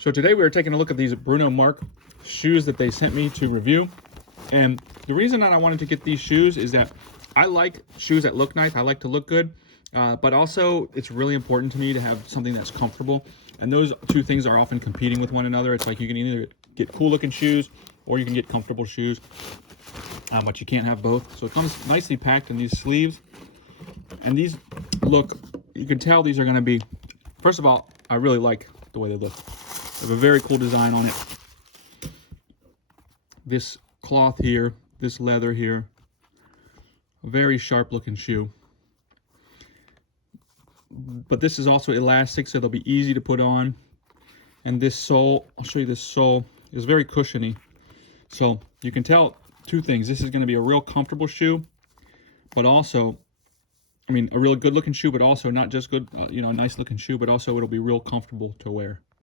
So today we are taking a look at these Bruno Marc shoes that they sent me to review. And the reason that I wanted to get these shoes is that I like shoes that look nice. I like to look good, but also it's really important to me to have something that's comfortable. And those two things are often competing with one another. It's like you can either get cool looking shoes or you can get comfortable shoes, but you can't have both. So it comes nicely packed in these sleeves. And these look, you can tell these are going to be, first of all, I really like the way they look. They have a very cool design on it. This cloth here, this leather here, a very sharp looking shoe. But this is also elastic, so they'll be easy to put on. And this sole, I'll show you this sole, is very cushiony. So you can tell two things. This is going to be a real comfortable shoe, but also, I mean, a real good looking shoe, but also not just good, a nice looking shoe, but also it'll be real comfortable to wear.